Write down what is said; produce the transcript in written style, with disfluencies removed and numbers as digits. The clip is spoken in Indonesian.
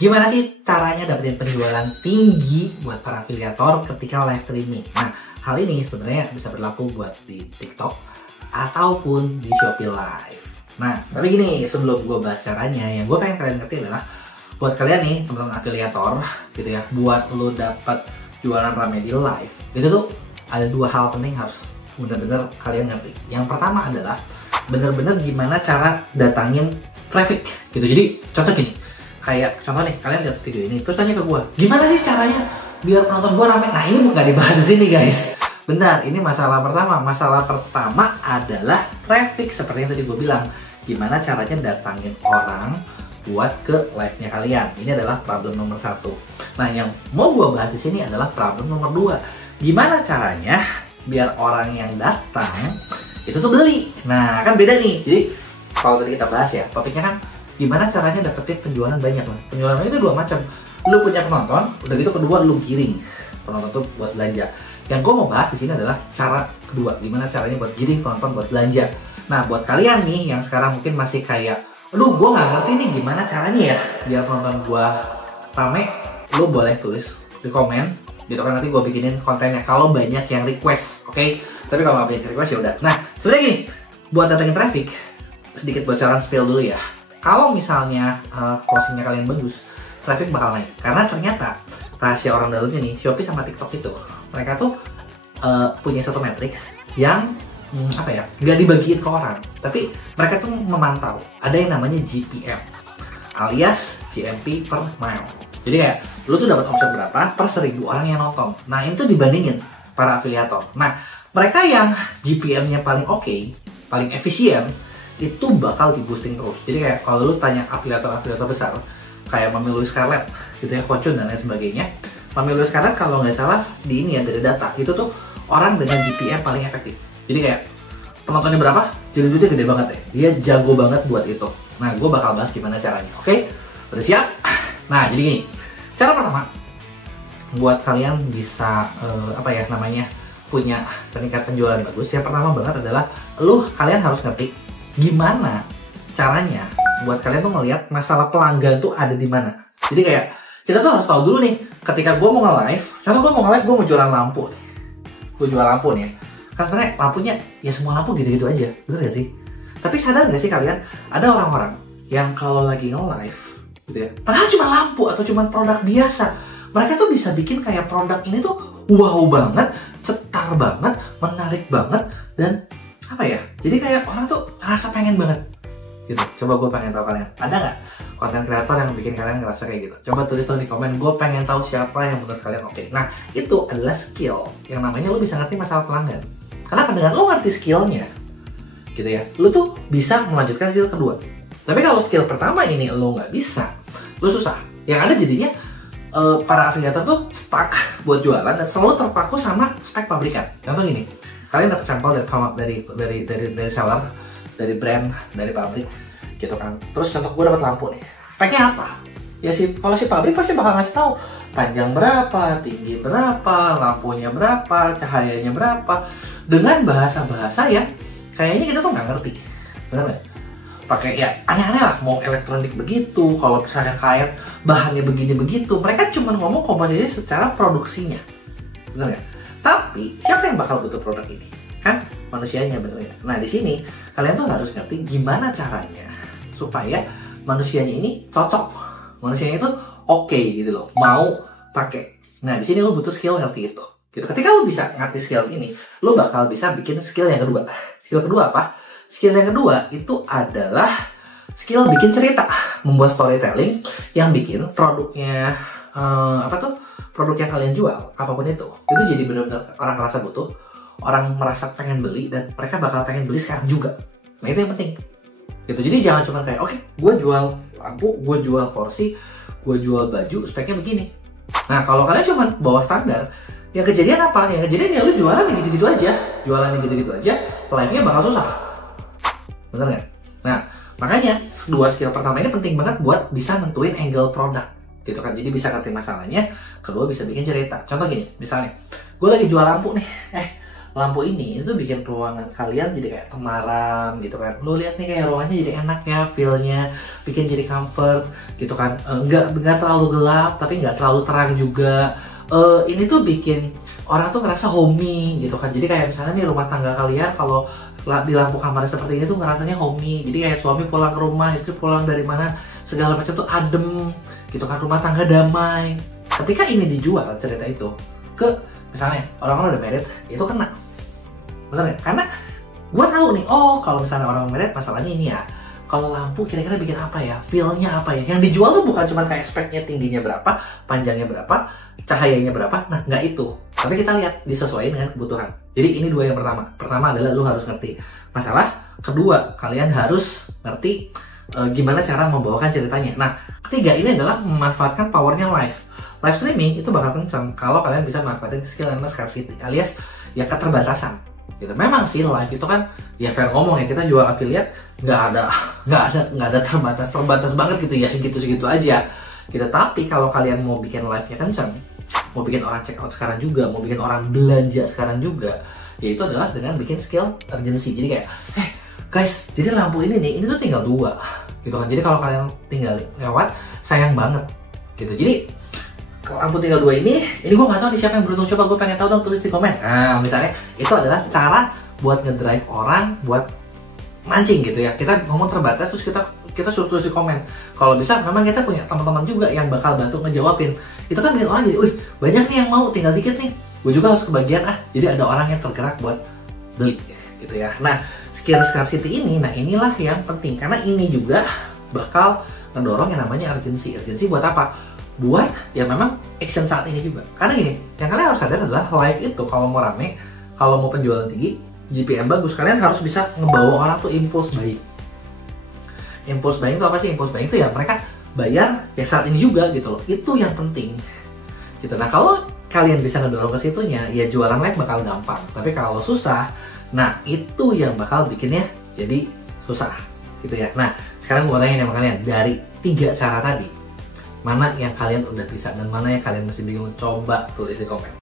Gimana sih caranya dapetin penjualan tinggi buat para afiliator ketika live streaming? Nah, hal ini sebenarnya bisa berlaku buat di TikTok ataupun di Shopee Live. Nah, tapi gini, sebelum gue bahas caranya, yang gue pengen kalian ngerti adalah buat kalian nih, teman-teman afiliator, gitu ya, buat lo dapat jualan rame di live, itu tuh ada dua hal penting harus bener-bener kalian ngerti. Yang pertama adalah bener-bener gimana cara datangin traffic, gitu. Jadi, contoh gini. Kayak contoh nih, kalian lihat video ini terus tanya ke gue, gimana sih caranya biar penonton gue rame? Nah, ini bukan dibahas di sini guys. Benar, ini masalah pertama. Masalah pertama adalah traffic, seperti yang tadi gue bilang. Gimana caranya datangin orang buat ke live-nya kalian? Ini adalah problem nomor satu. Nah, yang mau gue bahas di sini adalah problem nomor dua. Gimana caranya biar orang yang datang itu tuh beli? Nah, kan beda nih. Jadi kalau tadi kita bahas ya, topiknya kan gimana caranya dapetin penjualan banyak lah. Penjualan itu dua macam. Lu punya penonton, udah gitu kedua lu giring penonton tuh buat belanja. Yang gue mau bahas di sini adalah cara kedua, gimana caranya buat giring penonton buat belanja. Nah, buat kalian nih yang sekarang mungkin masih kayak, aduh gue nggak ngerti nih gimana caranya ya biar penonton gue rame, lu boleh tulis di komen, gitu kan, nanti gue bikinin kontennya kalau banyak yang request, oke? Tapi kalau nggak banyak request ya udah. Nah, sebenarnya gini, buat datengin traffic, sedikit bocoran spill dulu ya. Kalau misalnya closingnya kalian bagus, traffic bakal naik. Karena ternyata rahasia orang dalamnya nih, Shopee sama TikTok itu, mereka tuh punya satu matriks yang nggak dibagiin ke orang. Tapi mereka tuh memantau. Ada yang namanya GPM, alias GMP per mile. Jadi kayak, lu tuh dapat omset berapa per 1000 orang yang nonton. Nah, itu dibandingin para afiliator. Nah, mereka yang GPM-nya paling oke, paling efisien, itu bakal di boosting terus. Jadi kayak kalau lu tanya afiliator-afiliator besar kayak Mami Louis Scarlett gitu ya, Fortune dan lain sebagainya, Mami Louis Scarlett kalau nggak salah di ini ya, dari data itu tuh orang dengan GPM paling efektif. Jadi kayak penontonnya berapa, jadi duitnya gede banget ya, dia jago banget buat itu. Nah, gue bakal bahas gimana caranya. Oke, udah siap? Nah, jadi gini, cara pertama buat kalian bisa punya peningkat penjualan bagus, yang pertama banget adalah kalian harus ngerti gimana caranya buat kalian tuh ngelihat masalah pelanggan tuh ada di mana. Jadi kayak kita tuh harus tahu dulu nih, ketika gue mau nge-live, contoh gue mau nge-live, gue mau jualan lampu nih. Gue jual lampu nih ya. Kan sebenarnya lampunya ya semua lampu gitu-gitu aja, bener gak sih? Tapi sadar gak sih kalian, ada orang-orang yang kalau lagi nge-live gitu ya, padahal cuma lampu atau cuma produk biasa, mereka tuh bisa bikin kayak produk ini tuh wow banget, cetar banget, menarik banget, dan jadi kayak orang tuh ngerasa pengen banget gitu. Coba gue pengen tahu kalian, ada nggak konten kreator yang bikin kalian ngerasa kayak gitu? Coba tulis tuh di komen, gue pengen tahu siapa yang menurut kalian oke. Nah, itu adalah skill yang namanya lu bisa ngerti masalah pelanggan. Kenapa? Dengan lu ngerti skillnya gitu ya, lu tuh bisa melanjutkan skill kedua. Tapi kalau skill pertama ini lu nggak bisa, lu susah. Yang ada jadinya para afiliator tuh stuck buat jualan dan selalu terpaku sama spek pabrikan. Contoh gini, kalian dapat sampel dari seller, dari brand, dari pabrik gitu kan. Terus contoh gue dapat lampu nih, speknya apa? Ya kalau si pabrik pasti bakal ngasih tahu panjang berapa, tinggi berapa, lampunya berapa, cahayanya berapa, dengan bahasa-bahasa yang kayaknya kita tuh nggak ngerti, benar nggak? Pakai ya aneh-aneh lah, mau elektronik begitu, kalau misalnya kayak bahannya begini begitu, mereka cuma ngomong komposisi secara produksinya, benar nggak? Tapi siapa yang bakal butuh produk ini? Kan manusianya, bener ya. Nah, di sini kalian tuh harus ngerti gimana caranya supaya manusianya ini cocok, manusianya itu oke gitu loh, mau pakai. Nah, di sini lo butuh skill ngerti itu. Gitu. Ketika lo bisa ngerti skill ini, lo bakal bisa bikin skill yang kedua. Skill kedua apa? Skill yang kedua itu adalah skill bikin cerita, membuat storytelling yang bikin produknya produk yang kalian jual, apapun itu jadi benar-benar orang merasa butuh, orang merasa pengen beli, dan mereka bakal pengen beli sekarang juga. Nah, itu yang penting gitu. Jadi jangan cuma kayak, oke, gue jual lampu, gue jual kursi, gue jual baju, speknya begini. Nah, kalau kalian cuma bawa standar, yang kejadian apa? Yang kejadian ya lu jualan yang gitu-gitu aja, live-nya bakal susah, bener nggak? Nah, makanya dua skill pertama ini penting banget buat bisa nentuin angle produk gitu kan. Jadi bisa ngerti masalahnya, kedua bisa bikin cerita. Contoh gini, misalnya gue lagi jual lampu nih, lampu ini itu bikin ruangan kalian jadi kayak temaram gitu kan. Lu lihat nih kayak ruangannya jadi enak ya, feel-nya bikin jadi comfort gitu kan. Nggak terlalu gelap tapi nggak terlalu terang juga. Ini tuh bikin orang tuh ngerasa homey gitu kan. Jadi kayak misalnya nih rumah tangga kalian kalau di lampu kamar seperti ini tuh ngerasanya homey. Jadi kayak suami pulang ke rumah, istri pulang dari mana, segala macam tuh adem gitu kan, rumah tangga damai. Ketika ini dijual cerita itu ke misalnya orang-orang udah married, itu kena. Bener ya? Karena gue tahu nih, oh kalau misalnya orang married masalahnya ini ya, kalau lampu kira-kira bikin apa ya, feel-nya apa ya. Yang dijual tuh bukan cuma kayak speknya, tingginya berapa, panjangnya berapa, cahayanya berapa, nah nggak itu. Tapi kita lihat disesuaikan dengan kebutuhan. Jadi ini dua yang pertama. Pertama adalah lu harus ngerti masalah, kedua kalian harus ngerti gimana cara membawakan ceritanya. Nah, ketiga ini adalah memanfaatkan powernya live streaming. Itu bakal kencang kalau kalian bisa manfaatin skill and scarcity alias ya keterbatasan gitu. Memang sih live itu kan ya fair ngomong ya, kita jual affiliate nggak ada terbatas banget gitu ya, segitu aja gitu. Tapi kalau kalian mau bikin live nya kencang, mau bikin orang check out sekarang juga, mau bikin orang belanja sekarang juga, yaitu adalah dengan bikin skill urgency. Jadi kayak guys, jadi lampu ini nih, ini tuh tinggal 2 gitu kan. Jadi kalau kalian tinggal lewat, sayang banget gitu. Jadi lampu tinggal 2 ini gue nggak tahu nih siapa yang beruntung, coba gue pengen tahu dong, tulis di komen. Nah misalnya itu adalah cara buat ngedrive orang buat mancing gitu ya. Kita ngomong terbatas terus kita suruh tulis di komen. Kalau bisa memang kita punya teman-teman juga yang bakal bantu ngejawabin. Itu kan bikin orang jadi, wih banyak nih yang mau, tinggal dikit nih, gue juga harus kebagian jadi ada orang yang tergerak buat beli gitu ya. Nah skill scarcity ini, nah inilah yang penting karena ini juga bakal ngedorong yang namanya urgency. Urgency buat apa? Buat ya memang action saat ini juga. Karena gini, yang kalian harus sadar adalah live itu kalau mau rame, kalau mau penjualan tinggi, GPM bagus, kalian harus bisa ngebawa orang tuh impulse buying. Impulse buying itu apa sih? Impulse buying itu ya mereka bayar ya saat ini juga gitu loh. Itu yang penting gitu. Nah kalau kalian bisa ngedorong ke situnya, ya jualan live bakal gampang. Tapi kalau susah, nah itu yang bakal bikinnya jadi susah gitu ya. Nah sekarang gue tanya sama kalian, dari 3 cara tadi, mana yang kalian udah bisa dan mana yang kalian masih bingung? Coba tulis di komen.